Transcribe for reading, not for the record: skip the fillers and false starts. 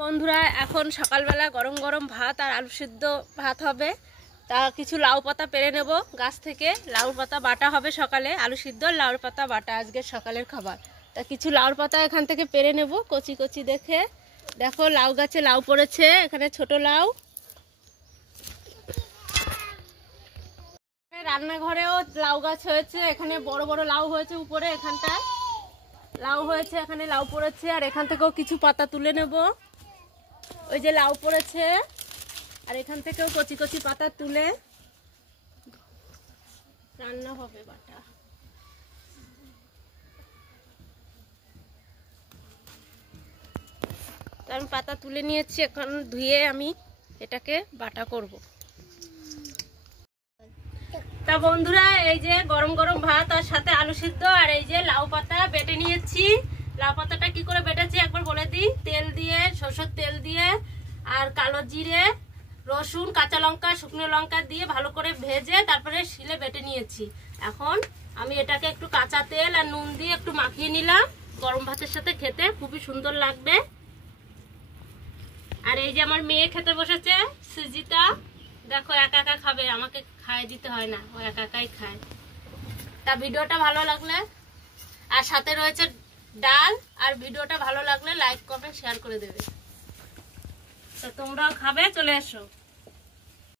বন্ধুরা এখন সকালবেলা গরম গরম ভাত আর আলু সিদ্ধ ভাত হবে। তা কিছু লাউ পাতা পেরে নেব গাছ থেকে। লাউ পাতা বাটা হবে সকালে, আলু সিদ্ধ লাউ পাতা বাটা আজকে সকালের খাবার। তা কিছু লাউ পাতা এখান থেকে পেরে নেব কচি কচি দেখে। দেখো লাউ গাছে লাউ পড়েছে, এখানে ছোট লাউ। রান্নাঘরেও লাউ গাছ হয়েছে, এখানে বড় বড় লাউ হয়েছে, উপরে এখানটায় লাউ হয়েছে, এখানে লাউ পড়েছে। আর এখান থেকেও কিছু পাতা তুলে নেব, ওই যে লাউ পড়েছে। আর এখান থেকেও কচি কচি পাতা তুলে রান্না হবে বাটা। আমি পাতা তুলে নিয়েছি, এখন ধুয়ে আমি এটাকে বাটা করব। তা বন্ধুরা এই যে গরম গরম ভাত আর সাথে আলু সিদ্ধ আর এই যে লাউ পাতা বেটে নিয়েছি। লাউ পাতাটা কি করে বেটেছি একবার বলে দিই। তেল দিয়ে, সরষের তেল দিয়ে আর কালো জিরে, রসুন, কাঁচা লঙ্কা, শুকনো লঙ্কা দিয়ে ভালো করে ভেজে তারপরে শিলে বেটে নিয়েছি। এখন আমি এটাকে একটু কাঁচা তেল আর নুন দিয়ে একটু মাখিয়ে নিলাম। গরম ভাতের সাথে খেতে খুবই সুন্দর লাগবে। আর এই যে আমার মেয়ে খেতে বসেছে, সুজিতা। দেখো একা একা খাবে, আমাকে খাইয়ে দিতে হয় না, ও একা একাই খায়। তা ভিডিওটা ভালো লাগলে আর সাথে রয়েছে ডাল, আর ভিডিওটা ভালো লাগলে লাইক কমেন্ট শেয়ার করে দেবে। তো তোমরাও খাবে, চলে এসো।